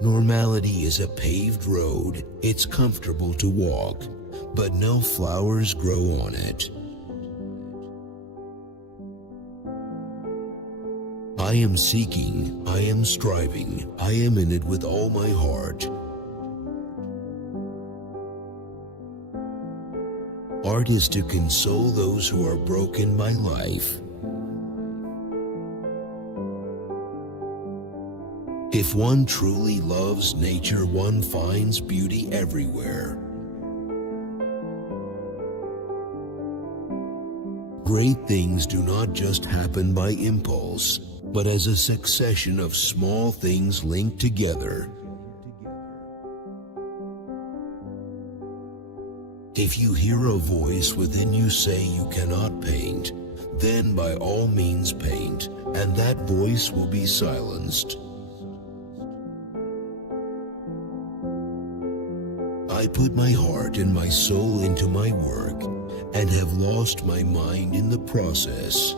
Normality is a paved road. It's comfortable to walk, but no flowers grow on it. I am seeking, I am striving, I am in it with all my heart. Art is to console those who are broken by life. If one truly loves nature, one finds beauty everywhere. Great things do not just happen by impulse, but as a succession of small things linked together. If you hear a voice within you say you cannot paint, then by all means paint, and that voice will be silenced. I put my heart and my soul into my work and have lost my mind in the process.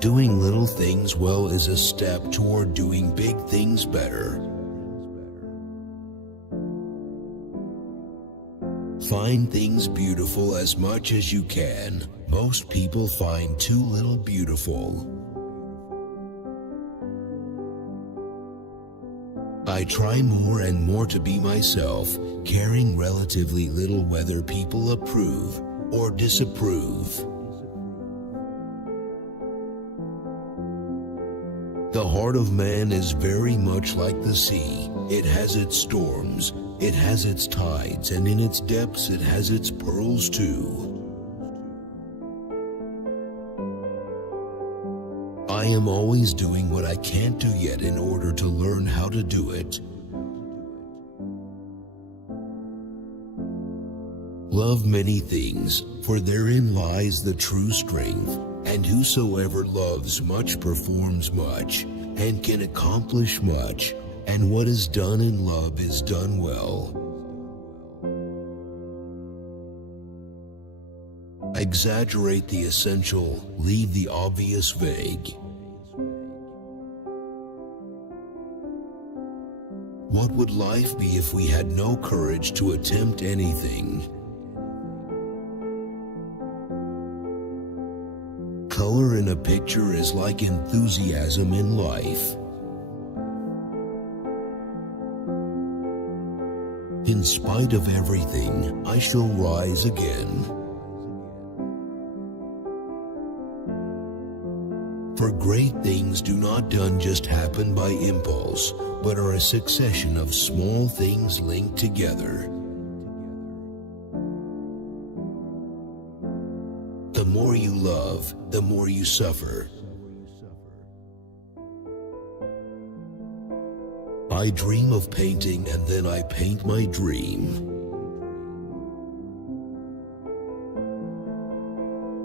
Doing little things well is a step toward doing big things better. Find things beautiful as much as you can. Most people find too little beautiful. I try more and more to be myself, caring relatively little whether people approve or disapprove. The heart of man is very much like the sea. It has its storms, it has its tides, and in its depths it has its pearls too. I am always doing what I can't do yet in order to learn how to do it. Love many things, for therein lies the true strength, and whosoever loves much performs much, and can accomplish much, and what is done in love is done well. Exaggerate the essential, leave the obvious vague. What would life be if we had no courage to attempt anything? Color in a picture is like enthusiasm in life. In spite of everything, I shall rise again. For great things do not just happen by impulse, but are a succession of small things linked together. The more you love, the more you suffer. I dream of painting and then I paint my dream.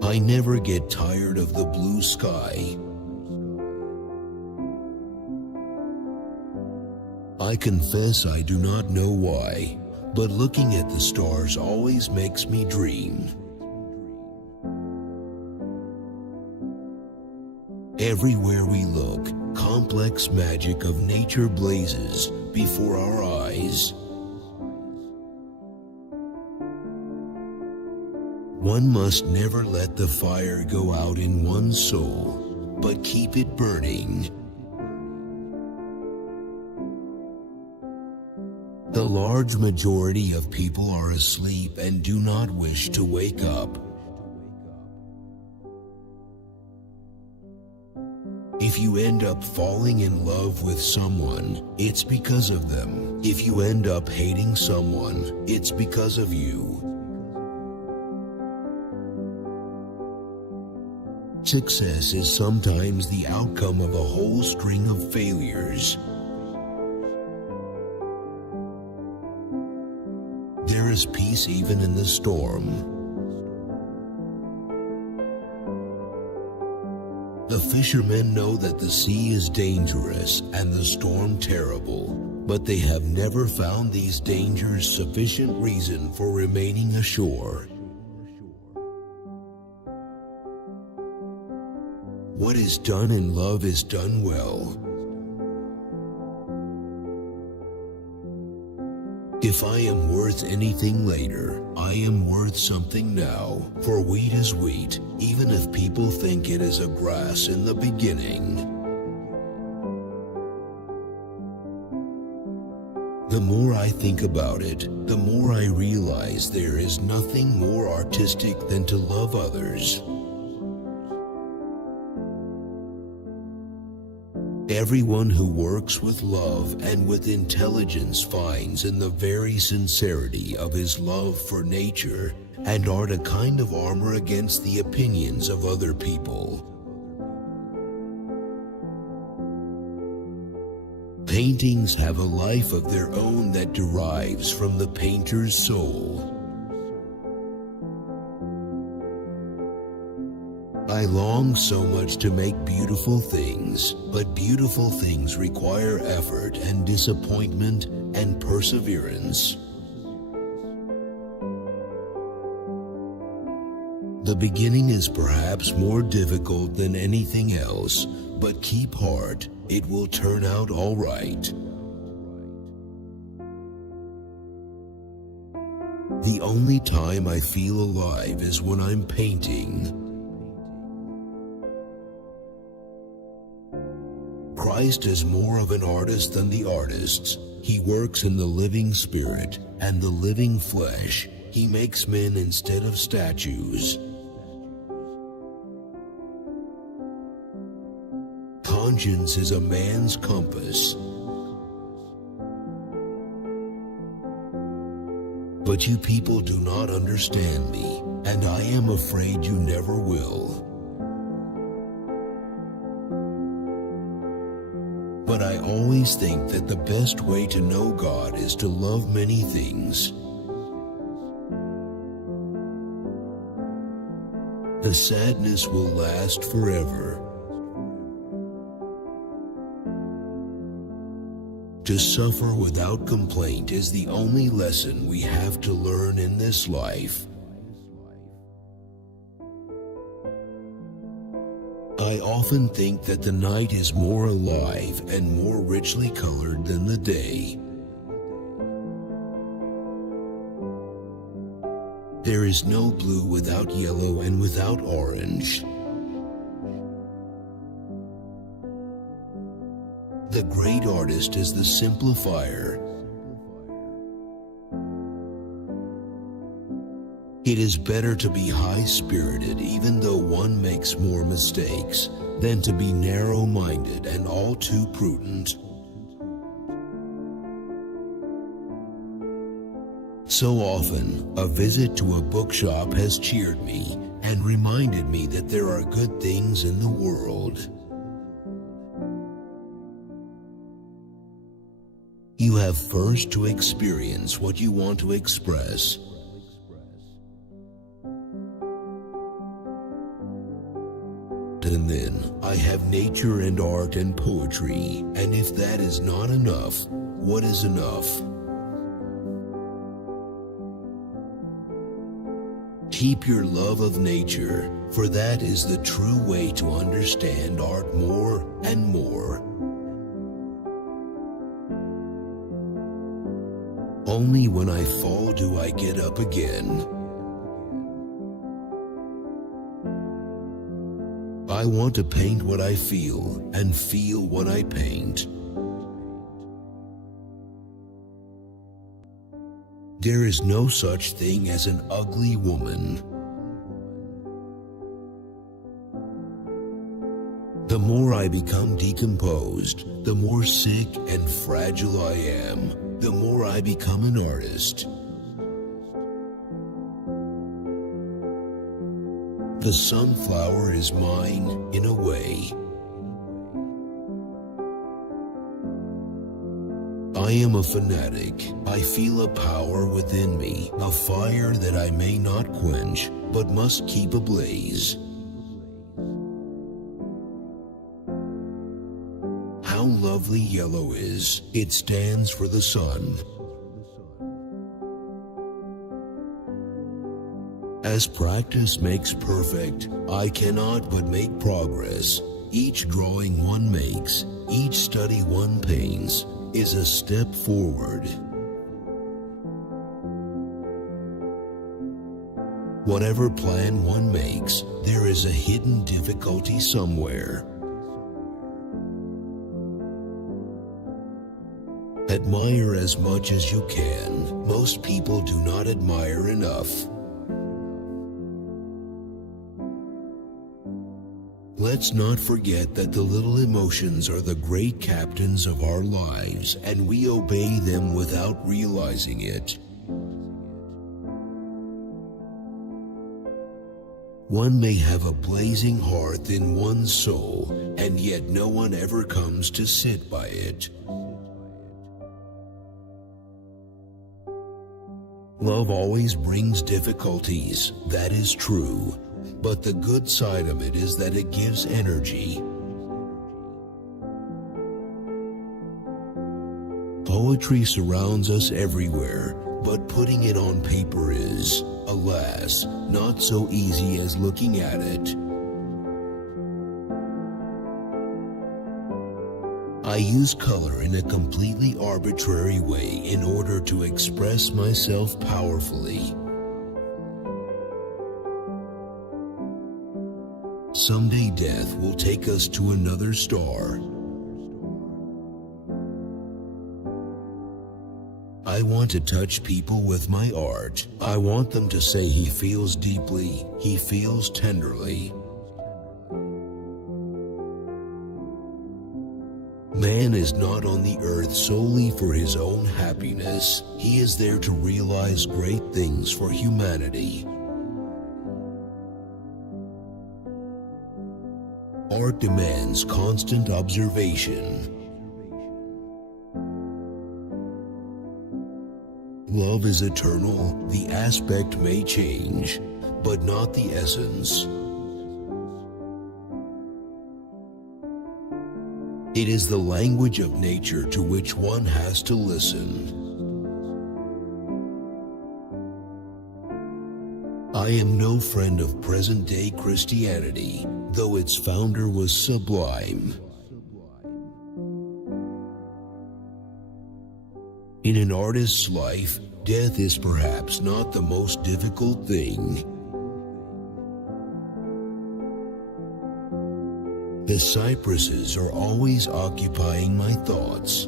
I never get tired of the blue sky. I confess I do not know why, but looking at the stars always makes me dream. Everywhere we look, complex magic of nature blazes before our eyes. One must never let the fire go out in one's soul, but keep it burning. The large majority of people are asleep and do not wish to wake up. If you end up falling in love with someone, it's because of them. If you end up hating someone, it's because of you. Success is sometimes the outcome of a whole string of failures. There is peace even in the storm. The fishermen know that the sea is dangerous and the storm terrible, but they have never found these dangers sufficient reason for remaining ashore. What is done in love is done well. If I am worth anything later, I am worth something now. For wheat is wheat, even if people think it is a grass in the beginning. The more I think about it, the more I realize there is nothing more artistic than to love others. Everyone who works with love and with intelligence finds in the very sincerity of his love for nature and art a kind of armor against the opinions of other people. Paintings have a life of their own that derives from the painter's soul. I long so much to make beautiful things, but beautiful things require effort and disappointment and perseverance. The beginning is perhaps more difficult than anything else, but keep heart, it will turn out all right. The only time I feel alive is when I'm painting. Christ is more of an artist than the artists. He works in the living spirit and the living flesh. He makes men instead of statues. Conscience is a man's compass. But you people do not understand me, and I am afraid you never will. But I always think that the best way to know God is to love many things. The sadness will last forever. To suffer without complaint is the only lesson we have to learn in this life. I often think that the night is more alive and more richly colored than the day. There is no blue without yellow and without orange. The great artist is the simplifier. It is better to be high-spirited even though one makes more mistakes than to be narrow-minded and all too prudent. So often, a visit to a bookshop has cheered me and reminded me that there are good things in the world. You have first to experience what you want to express. And then I have nature and art and poetry, and if that is not enough, what is enough? Keep your love of nature, for that is the true way to understand art more and more. Only when I fall do I get up again. I want to paint what I feel and feel what I paint. There is no such thing as an ugly woman. The more I become decomposed, the more sick and fragile I am, the more I become an artist. The sunflower is mine in a way. I am a fanatic. I feel a power within me, a fire that I may not quench, but must keep ablaze. How lovely yellow is. It stands for the sun. As practice makes perfect, I cannot but make progress. each drawing one makes, each study one paints, is a step forward. Whatever plan one makes, there is a hidden difficulty somewhere. Admire as much as you can. Most people do not admire enough. Let's not forget that the little emotions are the great captains of our lives, and we obey them without realizing it. One may have a blazing hearth in one's soul, and yet no one ever comes to sit by it. Love always brings difficulties, that is true, but the good side of it is that it gives energy. Poetry surrounds us everywhere, but putting it on paper is, alas, not so easy as looking at it. I use color in a completely arbitrary way in order to express myself powerfully. Someday death will take us to another star. I want to touch people with my art. I want them to say he feels deeply, he feels tenderly. Man is not on the earth solely for his own happiness. He is there to realize great things for humanity. Art demands constant observation. Love is eternal. The aspect may change, but not the essence. It is the language of nature to which one has to listen. I am no friend of present-day Christianity, though its founder was sublime. In an artist's life, death is perhaps not the most difficult thing. The cypresses are always occupying my thoughts.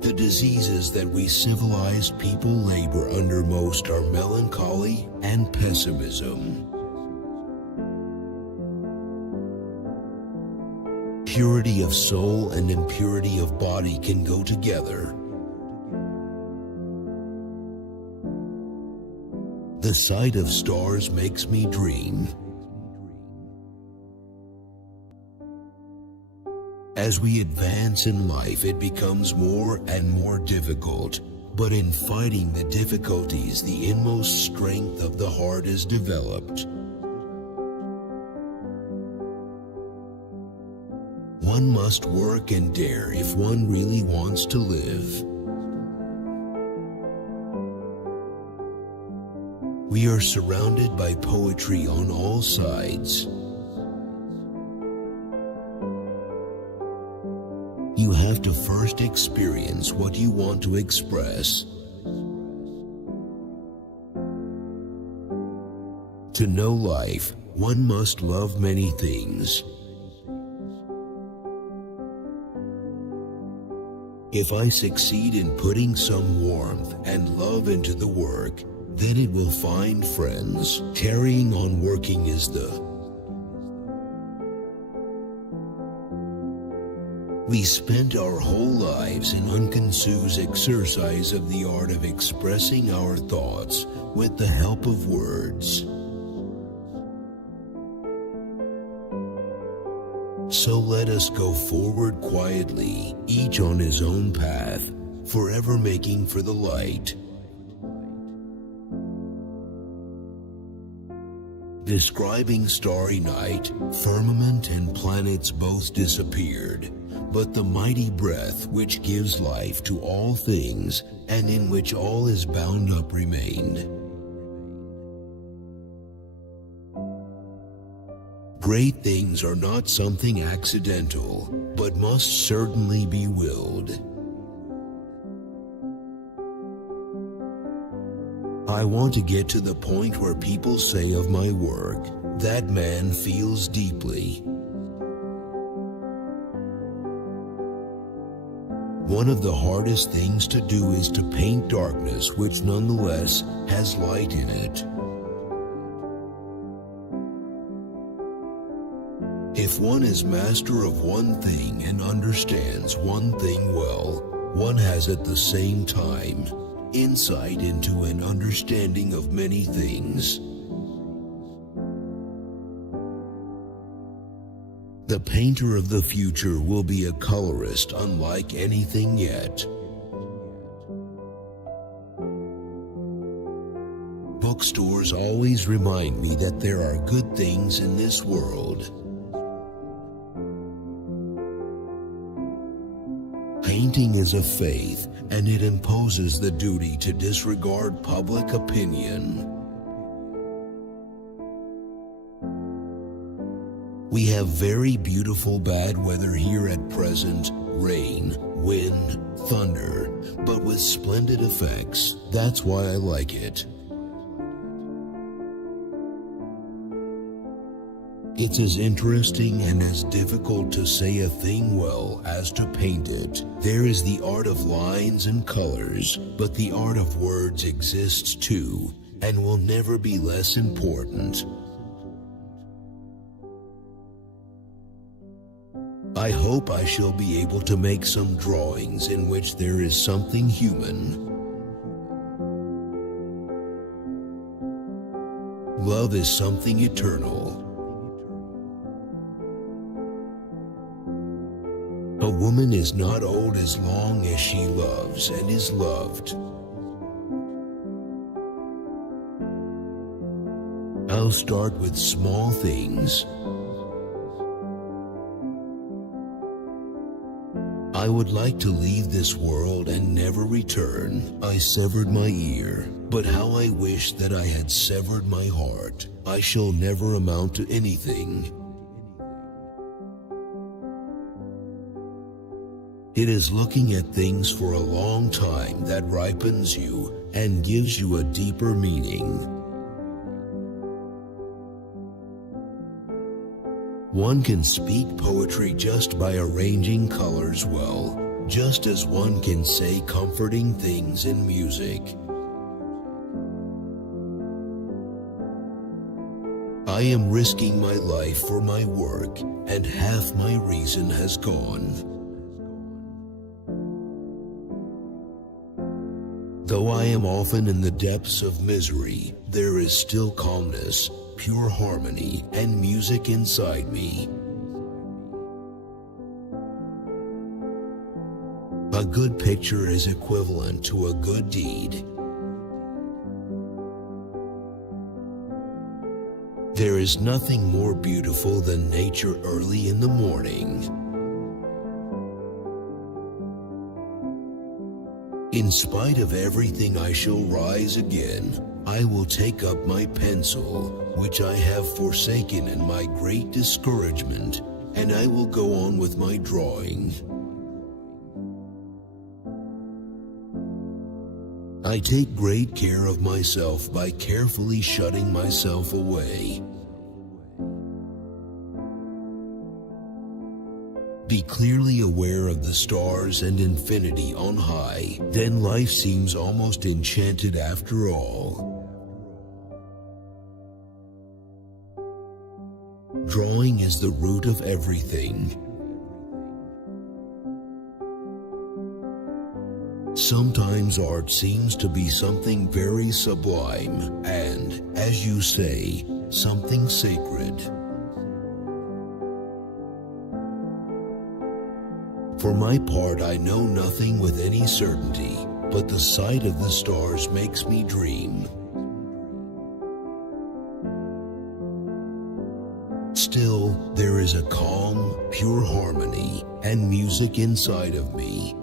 The diseases that we civilized people labor under most are melancholy and pessimism. Purity of soul and impurity of body can go together. The sight of stars makes me dream. As we advance in life, it becomes more and more difficult, but in fighting the difficulties, the inmost strength of the heart is developed. One must work and dare if one really wants to live. We are surrounded by poetry on all sides. You have to first experience what you want to express. To know life, one must love many things. If I succeed in putting some warmth and love into the work, then it will find friends. Carrying on working is We spent our whole lives in unconsumed exercise of the art of expressing our thoughts with the help of words. So let us go forward quietly, each on his own path, forever making for the light. Describing starry night, firmament and planets both disappeared, but the mighty breath which gives life to all things and in which all is bound up remained. Great things are not something accidental, but must certainly be willed. I want to get to the point where people say of my work, that man feels deeply. One of the hardest things to do is to paint darkness which nonetheless has light in it. If one is master of one thing and understands one thing well, one has at the same time insight into an understanding of many things. The painter of the future will be a colorist unlike anything yet. Bookstores always remind me that there are good things in this world. Painting is a faith, and it imposes the duty to disregard public opinion. We have very beautiful bad weather here at present, rain, wind, thunder, but with splendid effects. That's why I like it. It's as interesting and as difficult to say a thing well as to paint it. There is the art of lines and colors, but the art of words exists too, and will never be less important. I hope I shall be able to make some drawings in which there is something human. Love is something eternal. A woman is not old as long as she loves and is loved. I'll start with small things. I would like to leave this world and never return. I severed my ear, but how I wish that I had severed my heart. I shall never amount to anything. It is looking at things for a long time that ripens you and gives you a deeper meaning. One can speak poetry just by arranging colors well, just as one can say comforting things in music. I am risking my life for my work, and half my reason has gone. Though I am often in the depths of misery, there is still calmness, pure harmony, and music inside me. A good picture is equivalent to a good deed. There is nothing more beautiful than nature early in the morning. In spite of everything, I shall rise again. I will take up my pencil, which I have forsaken in my great discouragement, and I will go on with my drawing. I take great care of myself by carefully shutting myself away. Be clearly aware of the stars and infinity on high, then life seems almost enchanted after all. Drawing is the root of everything. Sometimes art seems to be something very sublime and, as you say, something sacred. For my part, I know nothing with any certainty, but the sight of the stars makes me dream. Still, there is a calm, pure harmony and music inside of me.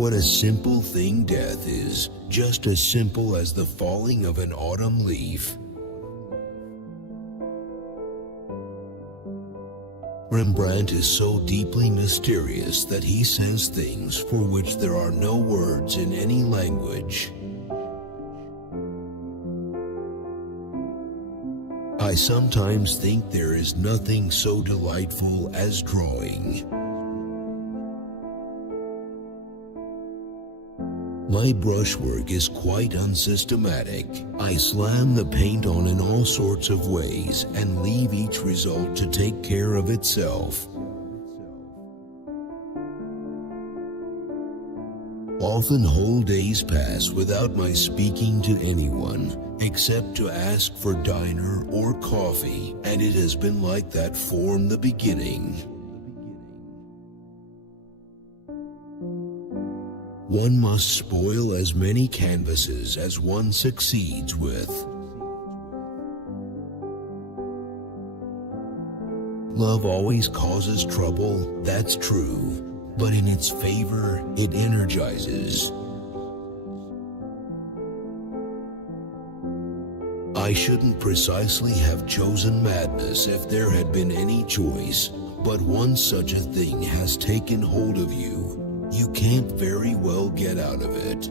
What a simple thing death is, just as simple as the falling of an autumn leaf. Rembrandt is so deeply mysterious that he says things for which there are no words in any language. I sometimes think there is nothing so delightful as drawing. My brushwork is quite unsystematic. I slam the paint on in all sorts of ways and leave each result to take care of itself. Often whole days pass without my speaking to anyone, except to ask for dinner or coffee, and it has been like that from the beginning. One must spoil as many canvases as one succeeds with. Love always causes trouble, that's true, but in its favor, it energizes. I shouldn't precisely have chosen madness if there had been any choice, but once such a thing has taken hold of you, you can't very well get out of it.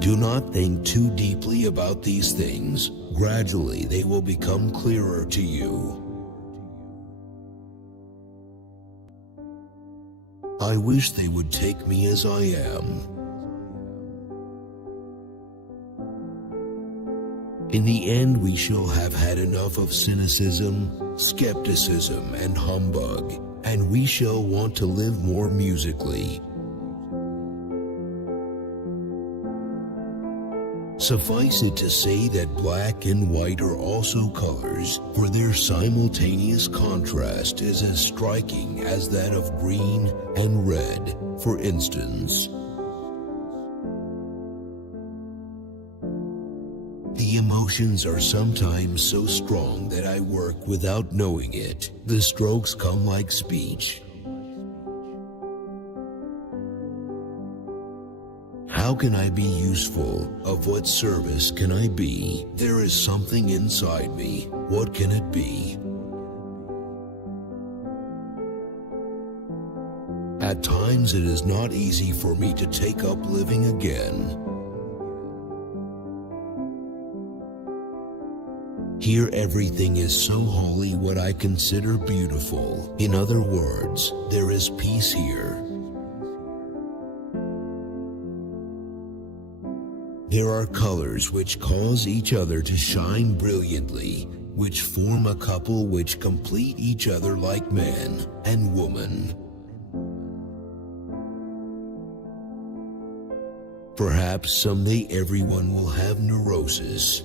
Do not think too deeply about these things. Gradually they will become clearer to you. I wish they would take me as I am. In the end, we shall have had enough of cynicism, skepticism, and humbug, and we shall want to live more musically. Suffice it to say that black and white are also colors, for their simultaneous contrast is as striking as that of green and red, for instance. The emotions are sometimes so strong that I work without knowing it. The strokes come like speech. How can I be useful? Of what service can I be? There is something inside me. What can it be? At times it is not easy for me to take up living again. Here everything is so wholly what I consider beautiful. In other words, there is peace here. There are colors which cause each other to shine brilliantly, which form a couple which complete each other like man and woman. Perhaps someday everyone will have neurosis.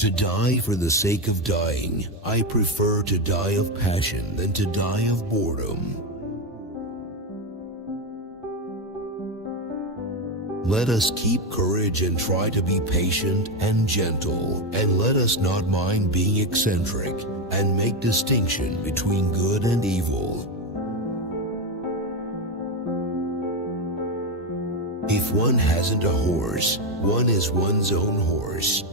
To die for the sake of dying, I prefer to die of passion than to die of boredom. Let us keep courage and try to be patient and gentle, and let us not mind being eccentric and make distinction between good and evil. If one hasn't a horse, one is one's own horse.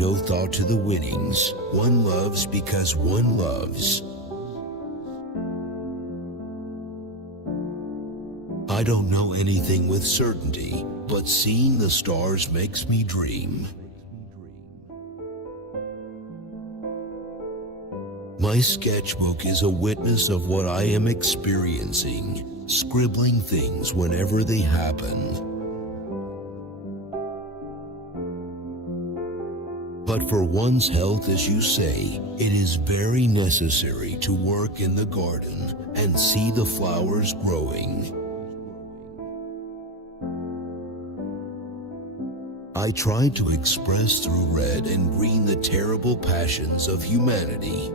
No thought to the winnings. One loves because one loves. I don't know anything with certainty, but seeing the stars makes me dream. My sketchbook is a witness of what I am experiencing, scribbling things whenever they happen. But for one's health, as you say, it is very necessary to work in the garden and see the flowers growing. I tried to express through red and green the terrible passions of humanity.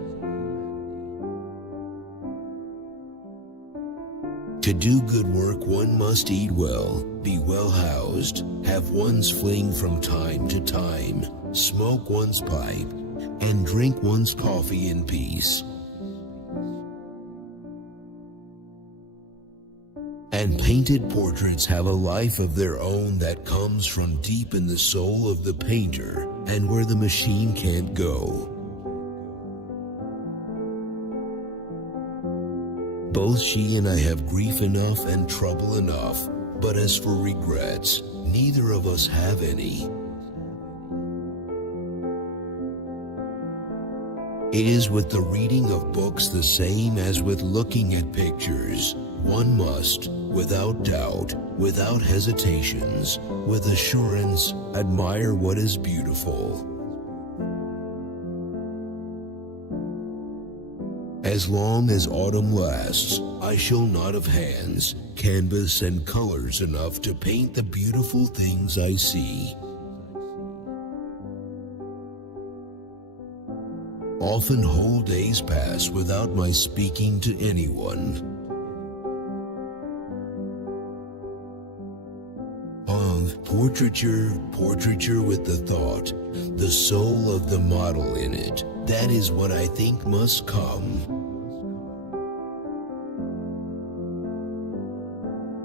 To do good work, one must eat well, be well housed, have one's fling from time to time, smoke one's pipe, and drink one's coffee in peace. And painted portraits have a life of their own that comes from deep in the soul of the painter and where the machine can't go. Both she and I have grief enough and trouble enough, but as for regrets, neither of us have any. It is with the reading of books the same as with looking at pictures. One must, without doubt, without hesitations, with assurance, admire what is beautiful. As long as autumn lasts, I shall not have hands, canvas, and colors enough to paint the beautiful things I see. Often whole days pass without my speaking to anyone. Portraiture with the thought, the soul of the model in it. That is what I think must come.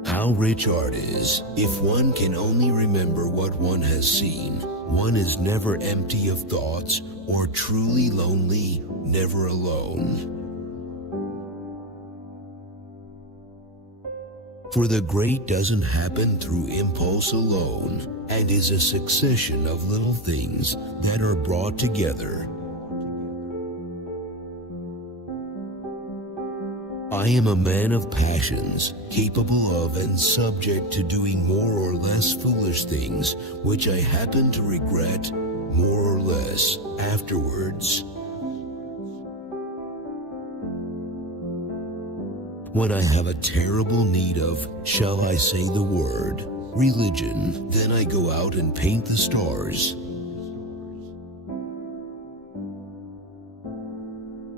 How rich art is, if one can only remember what one has seen. One is never empty of thoughts, or truly lonely, never alone. For the great doesn't happen through impulse alone, and is a succession of little things that are brought together. I am a man of passions, capable of and subject to doing more or less foolish things, which I happen to regret more or less afterwards. When I have a terrible need of, shall I say the word, religion, then I go out and paint the stars.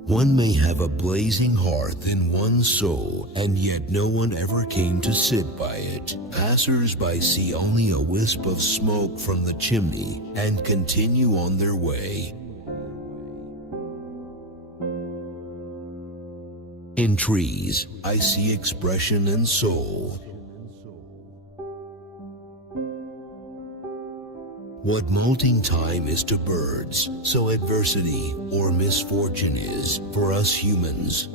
One may have a blazing hearth in one's soul, and yet no one ever came to sit by it. Passers-by see only a wisp of smoke from the chimney and continue on their way. In trees, I see expression and soul. What molting time is to birds, so adversity or misfortune is for us humans.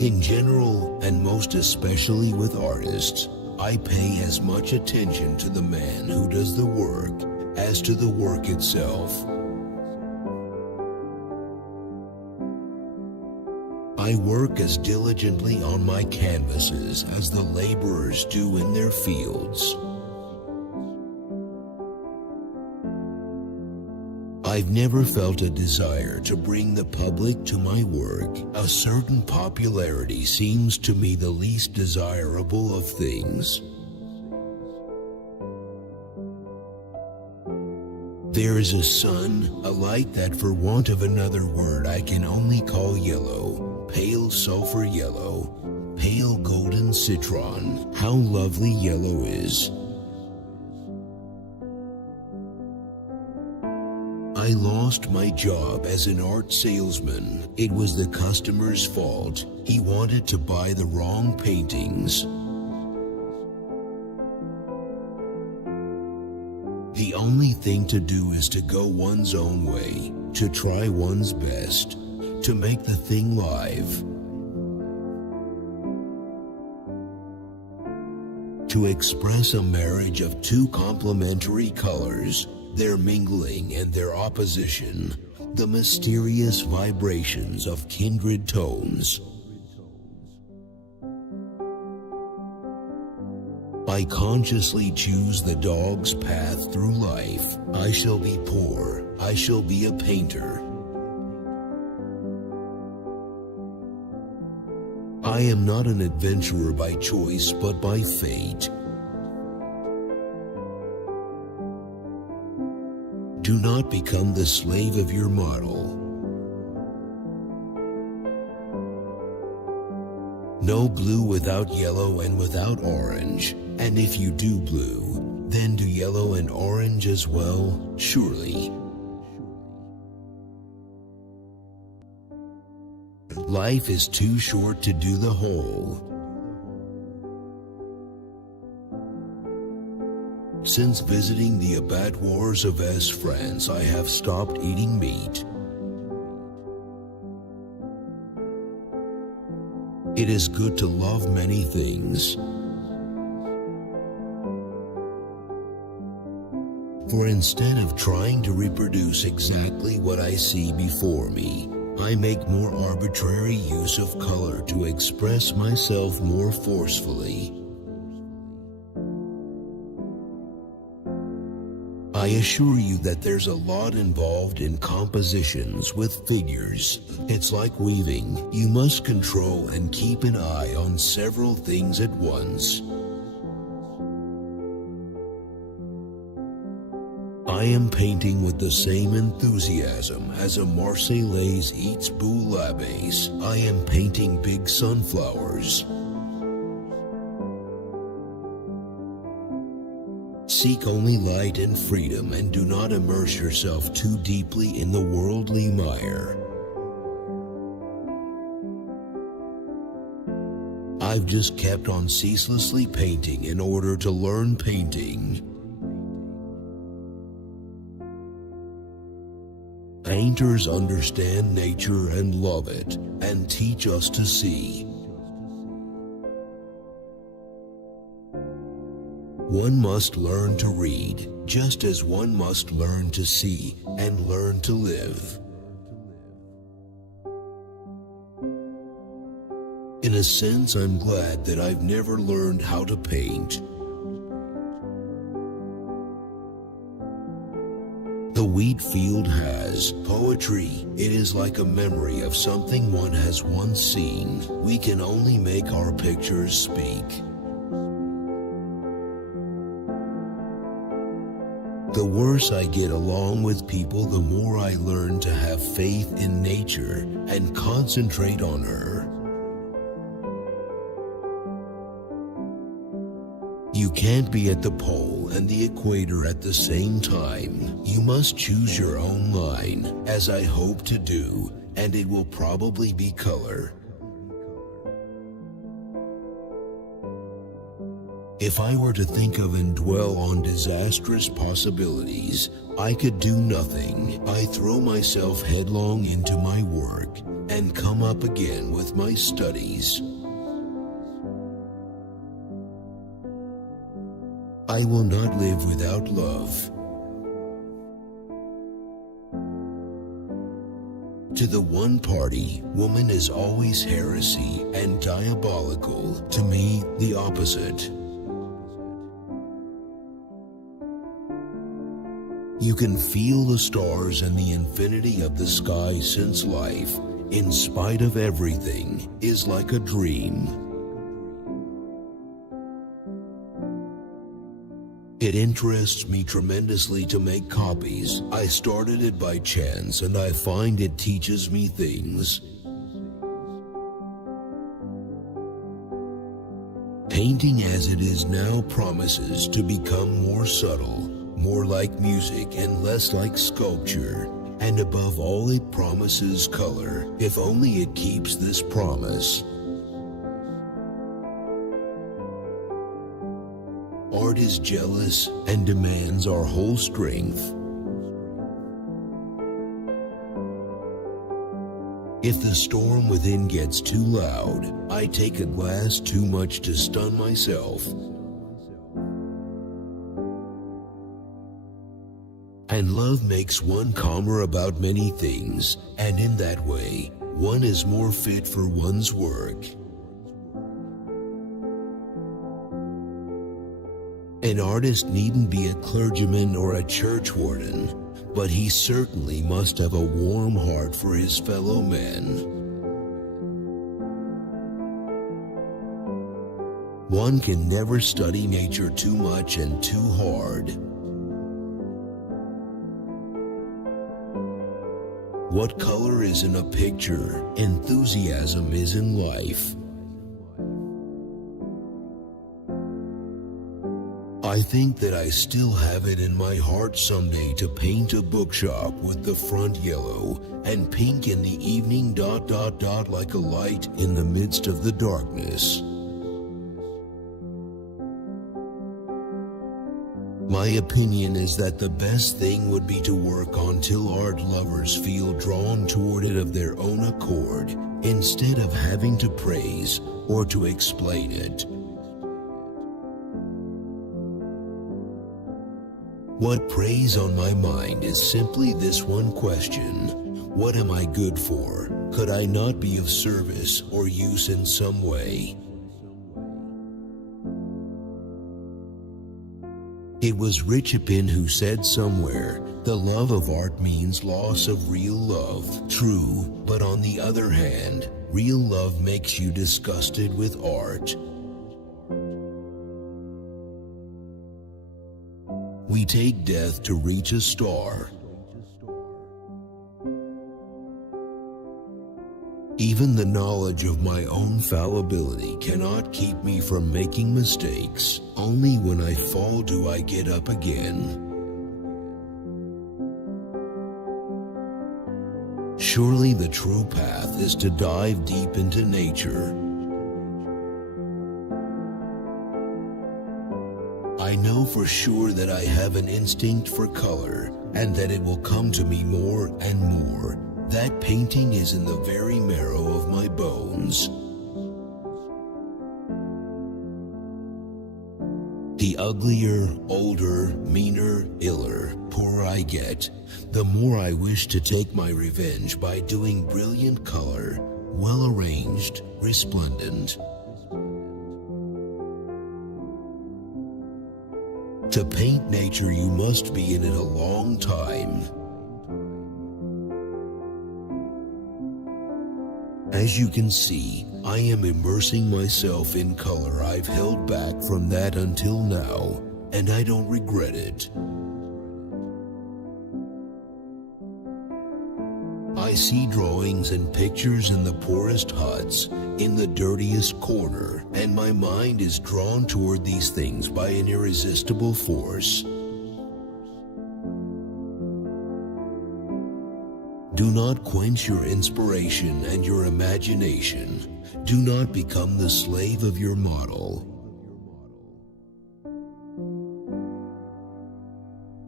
In general, and most especially with artists, I pay as much attention to the man who does the work as to the work itself. I work as diligently on my canvases as the laborers do in their fields. I've never felt a desire to bring the public to my work. A certain popularity seems to me the least desirable of things. There is a sun, a light that for want of another word I can only call yellow. Pale sulfur yellow, pale golden citron. How lovely yellow is. I lost my job as an art salesman. It was the customer's fault. He wanted to buy the wrong paintings. The only thing to do is to go one's own way, to try one's best, to make the thing live, to express a marriage of two complementary colors, their mingling and their opposition, the mysterious vibrations of kindred tones. I consciously choose the dog's path through life. I shall be poor. I shall be a painter. I am not an adventurer by choice, but by fate. Do not become the slave of your model. No blue without yellow and without orange. And if you do blue, then do yellow and orange as well, surely. Life is too short to do the whole. Since visiting the abattoirs of France, I have stopped eating meat. It is good to love many things. For instead of trying to reproduce exactly what I see before me, I make more arbitrary use of color to express myself more forcefully. I assure you that there's a lot involved in compositions with figures. It's like weaving. You must control and keep an eye on several things at once. I am painting with the same enthusiasm as a Marseillaise eats bouillabaisse. I am painting big sunflowers. Seek only light and freedom and do not immerse yourself too deeply in the worldly mire. I've just kept on ceaselessly painting in order to learn painting. Painters understand nature and love it, and teach us to see. One must learn to read, just as one must learn to see and learn to live. In a sense, I'm glad that I've never learned how to paint. The wheat field has poetry. It is like a memory of something one has once seen. We can only make our pictures speak. The worse I get along with people, the more I learn to have faith in nature and concentrate on her. You can't be at the pole and the equator at the same time. You must choose your own line, as I hope to do, and it will probably be color. If I were to think of and dwell on disastrous possibilities, I could do nothing. I throw myself headlong into my work and come up again with my studies. I will not live without love. To the one party, woman is always heresy and diabolical. To me, the opposite. You can feel the stars and the infinity of the sky, since life, in spite of everything, is like a dream. It interests me tremendously to make copies. I started it by chance and I find it teaches me things. Painting as it is now promises to become more subtle, more like music and less like sculpture, and above all it promises color, if only it keeps this promise. Art is jealous and demands our whole strength. If the storm within gets too loud, I take a glass too much to stun myself. And love makes one calmer about many things, and in that way, one is more fit for one's work. An artist needn't be a clergyman or a churchwarden, but he certainly must have a warm heart for his fellow men. One can never study nature too much and too hard. What color is in a picture, enthusiasm is in life. I think that I still have it in my heart someday to paint a bookshop with the front yellow and pink in the evening ... like a light in the midst of the darkness. My opinion is that the best thing would be to work until art lovers feel drawn toward it of their own accord, instead of having to praise or to explain it. What preys on my mind is simply this one question: what am I good for? Could I not be of service or use in some way? It was Richepin who said somewhere, the love of art means loss of real love. True, but on the other hand, real love makes you disgusted with art. We take death to reach a star. Even the knowledge of my own fallibility cannot keep me from making mistakes. Only when I fall do I get up again. Surely the true path is to dive deep into nature. I know for sure that I have an instinct for color, and that it will come to me more and more. That painting is in the very marrow of my bones. The uglier, older, meaner, iller, poorer I get, the more I wish to take my revenge by doing brilliant color, well arranged, resplendent. To paint nature, you must be in it a long time. As you can see, I am immersing myself in color I've held back from that until now, and I don't regret it. I see drawings and pictures in the poorest huts, in the dirtiest corner, and my mind is drawn toward these things by an irresistible force. Do not quench your inspiration and your imagination. Do not become the slave of your model.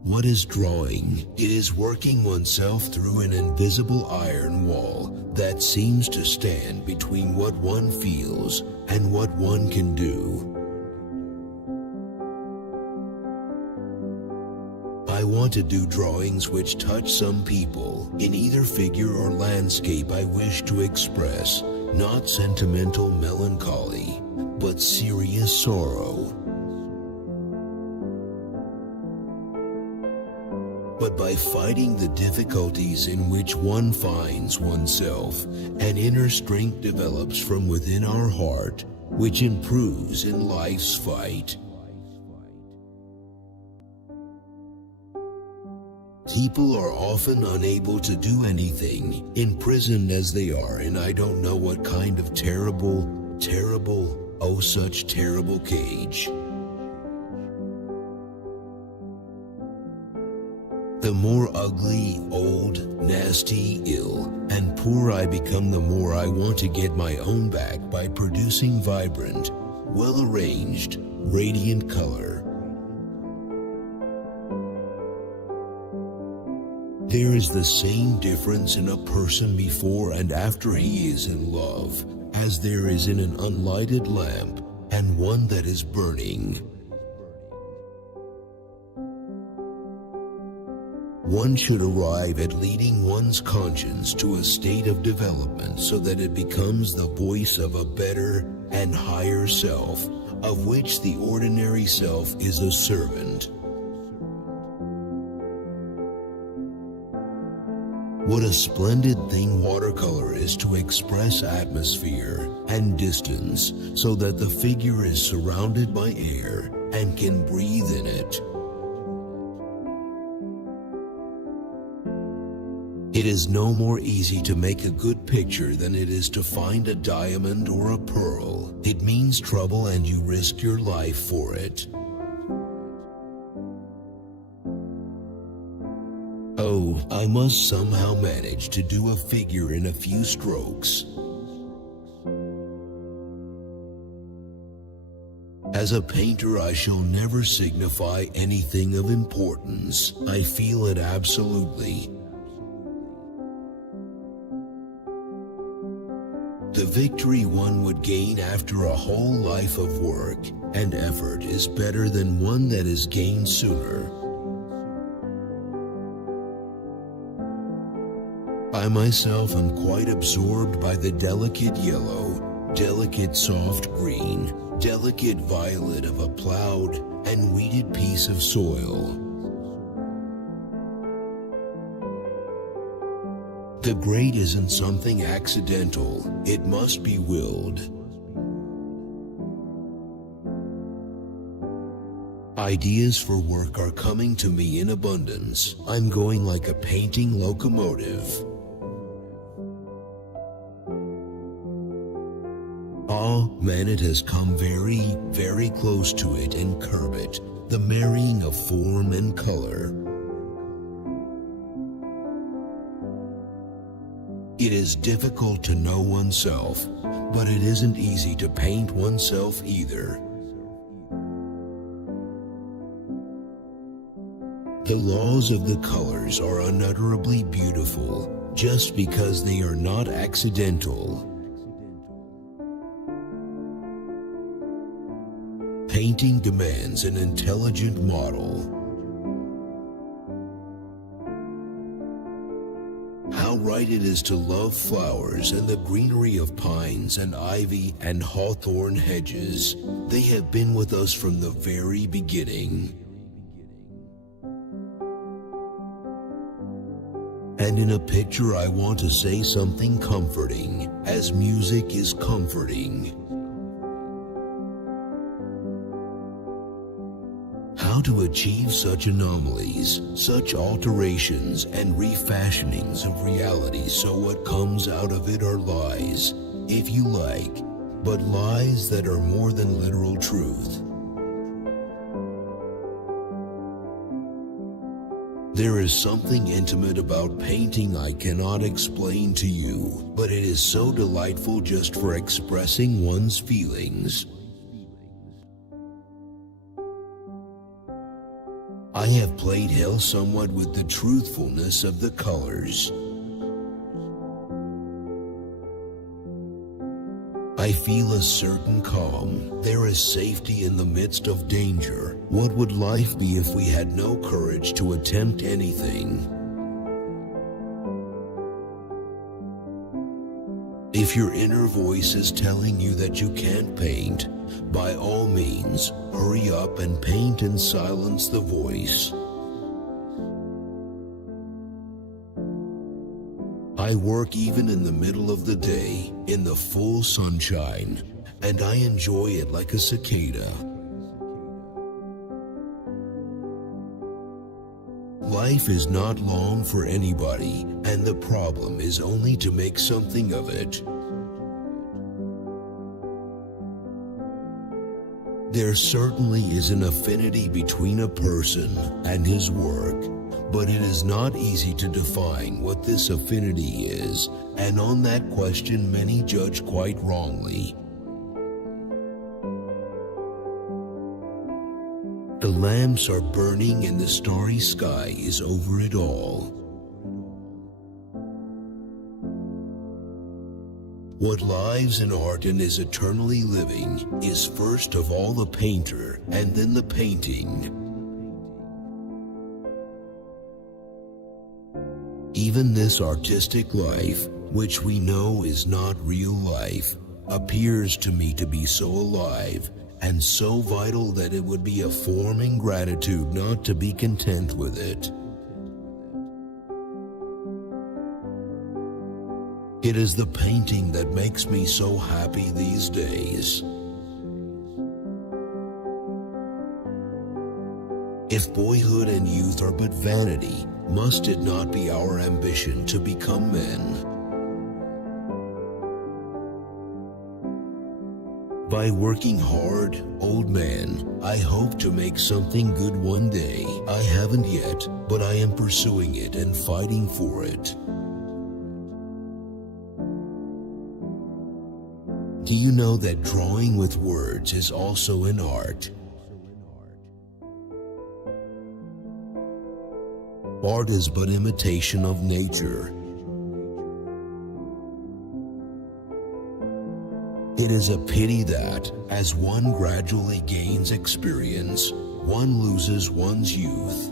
What is drawing? It is working oneself through an invisible iron wall that seems to stand between what one feels and what one can do. I want to do drawings which touch some people. In either figure or landscape I wish to express, not sentimental melancholy, but serious sorrow. But by fighting the difficulties in which one finds oneself, an inner strength develops from within our heart, which improves in life's fight. People are often unable to do anything, imprisoned as they are in I don't know what kind of terrible, oh such terrible cage. The more ugly, old, nasty, ill, and poor I become, the more I want to get my own back by producing vibrant, well-arranged, radiant color. There is the same difference in a person before and after he is in love, as there is in an unlighted lamp and one that is burning. One should arrive at leading one's conscience to a state of development so that it becomes the voice of a better and higher self, of which the ordinary self is a servant. What a splendid thing watercolor is to express atmosphere and distance so that the figure is surrounded by air and can breathe in it. It is no more easy to make a good picture than it is to find a diamond or a pearl. It means trouble and you risk your life for it. Oh, I must somehow manage to do a figure in a few strokes. As a painter, I shall never signify anything of importance. I feel it absolutely. The victory one would gain after a whole life of work and effort is better than one that is gained sooner. I myself am quite absorbed by the delicate yellow, delicate soft green, delicate violet of a plowed and weeded piece of soil. The great isn't something accidental, it must be willed. Ideas for work are coming to me in abundance. I'm going like a painting locomotive. Man, it has come very, very close to it and curb it, the marrying of form and color. It is difficult to know oneself, but it isn't easy to paint oneself either. The laws of the colors are unutterably beautiful, just because they are not accidental. Painting demands an intelligent model. How right it is to love flowers and the greenery of pines and ivy and hawthorn hedges. They have been with us from the very beginning. And in a picture I want to say something comforting, as music is comforting. How to achieve such anomalies, such alterations and refashionings of reality, so what comes out of it are lies, if you like, but lies that are more than literal truth. There is something intimate about painting I cannot explain to you, but it is so delightful just for expressing one's feelings. I have played hell somewhat with the truthfulness of the colors. I feel a certain calm. There is safety in the midst of danger. What would life be if we had no courage to attempt anything? If your inner voice is telling you that you can't paint, by all means, hurry up and paint and silence the voice. I work even in the middle of the day, in the full sunshine, and I enjoy it like a cicada. Life is not long for anybody, and the problem is only to make something of it. There certainly is an affinity between a person and his work, but it is not easy to define what this affinity is, and on that question many judge quite wrongly. The lamps are burning and the starry sky is over it all. What lives in art and is eternally living is first of all the painter and then the painting. Even this artistic life, which we know is not real life, appears to me to be so alive and so vital that it would be a form in gratitude not to be content with it. It is the painting that makes me so happy these days. If boyhood and youth are but vanity, must it not be our ambition to become men? By working hard, old man, I hope to make something good one day. I haven't yet, but I am pursuing it and fighting for it. Do you know that drawing with words is also an art? Art is but imitation of nature. It is a pity that, as one gradually gains experience, one loses one's youth.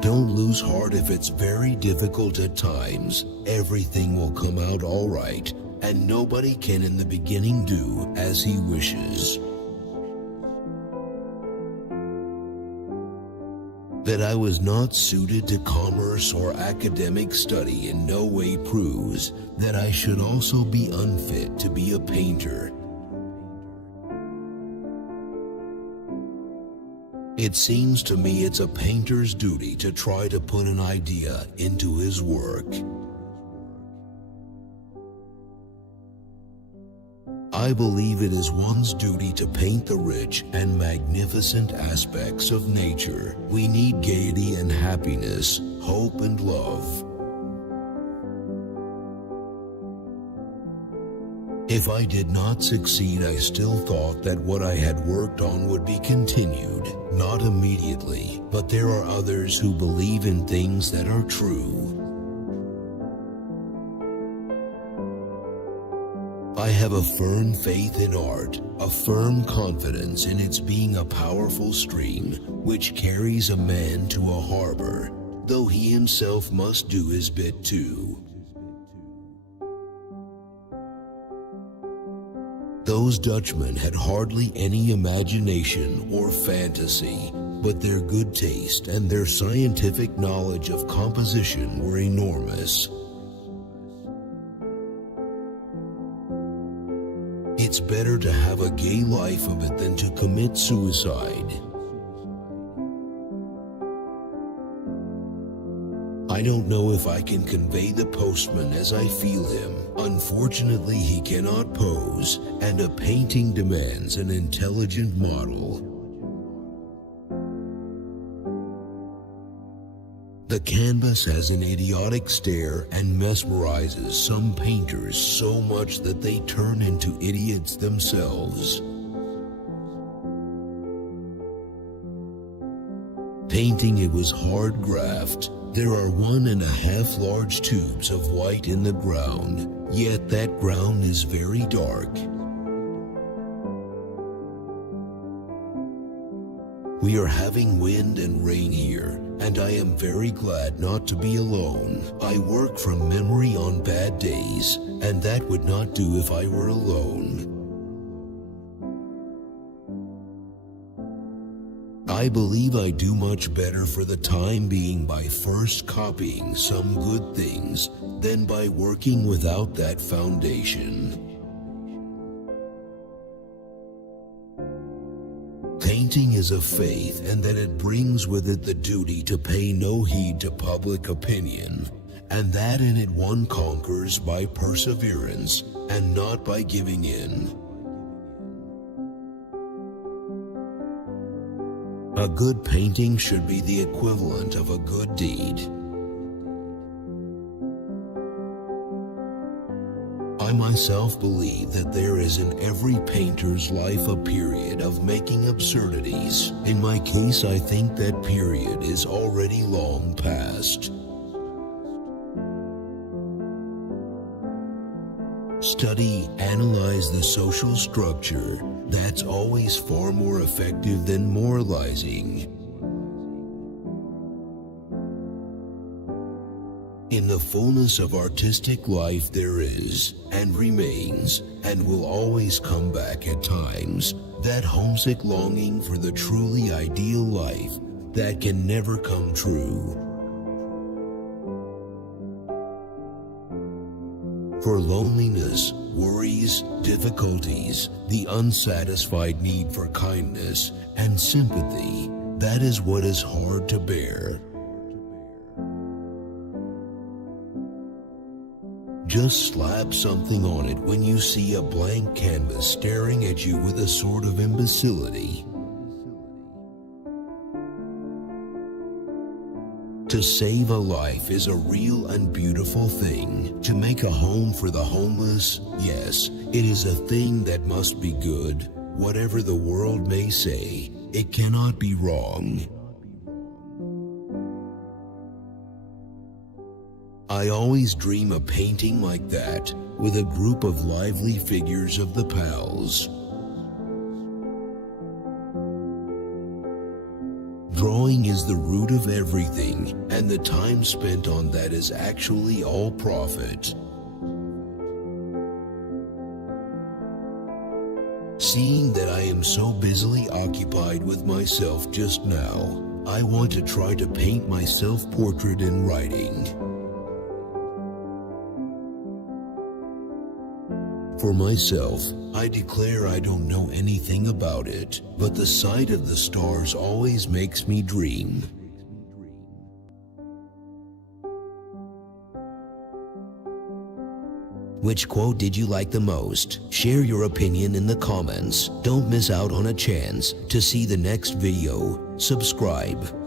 Don't lose heart if it's very difficult at times. Everything will come out all right, and nobody can in the beginning do as he wishes. That I was not suited to commerce or academic study in no way proves that I should also be unfit to be a painter. It seems to me it's a painter's duty to try to put an idea into his work. I believe it is one's duty to paint the rich and magnificent aspects of nature. We need gaiety and happiness, hope and love. If I did not succeed, I still thought that what I had worked on would be continued, not immediately, but there are others who believe in things that are true. I have a firm faith in art, a firm confidence in its being a powerful stream which carries a man to a harbor, though he himself must do his bit too. Those Dutchmen had hardly any imagination or fantasy, but their good taste and their scientific knowledge of composition were enormous. It's better to have a gay life of it than to commit suicide. I don't know if I can convey the postman as I feel him. Unfortunately, he cannot pose, and a painting demands an intelligent model. The canvas has an idiotic stare and mesmerizes some painters so much that they turn into idiots themselves. Painting it was hard graft. There are 1.5 large tubes of white in the ground, yet that ground is very dark. We are having wind and rain here, and I am very glad not to be alone. I work from memory on bad days, and that would not do if I were alone. I believe I do much better for the time being by first copying some good things than by working without that foundation. Painting is a faith, and that it brings with it the duty to pay no heed to public opinion, and that in it one conquers by perseverance and not by giving in. A good painting should be the equivalent of a good deed. I myself believe that there is in every painter's life a period of making absurdities. In my case, I think that period is already long past. Study, analyze the social structure. That's always far more effective than moralizing. In the fullness of artistic life there is, and remains, and will always come back at times, that homesick longing for the truly ideal life that can never come true. For loneliness, worries, difficulties, the unsatisfied need for kindness and sympathy, that is what is hard to bear. Just slap something on it when you see a blank canvas staring at you with a sort of imbecility. To save a life is a real and beautiful thing. To make a home for the homeless, yes, it is a thing that must be good. Whatever the world may say, it cannot be wrong. I always dream of painting like that, with a group of lively figures of the pals. Drawing is the root of everything, and the time spent on that is actually all profit. Seeing that I am so busily occupied with myself just now, I want to try to paint my self-portrait in writing. For myself, I declare I don't know anything about it, but the sight of the stars always makes me dream. Which quote did you like the most? Share your opinion in the comments. Don't miss out on a chance to see the next video. Subscribe.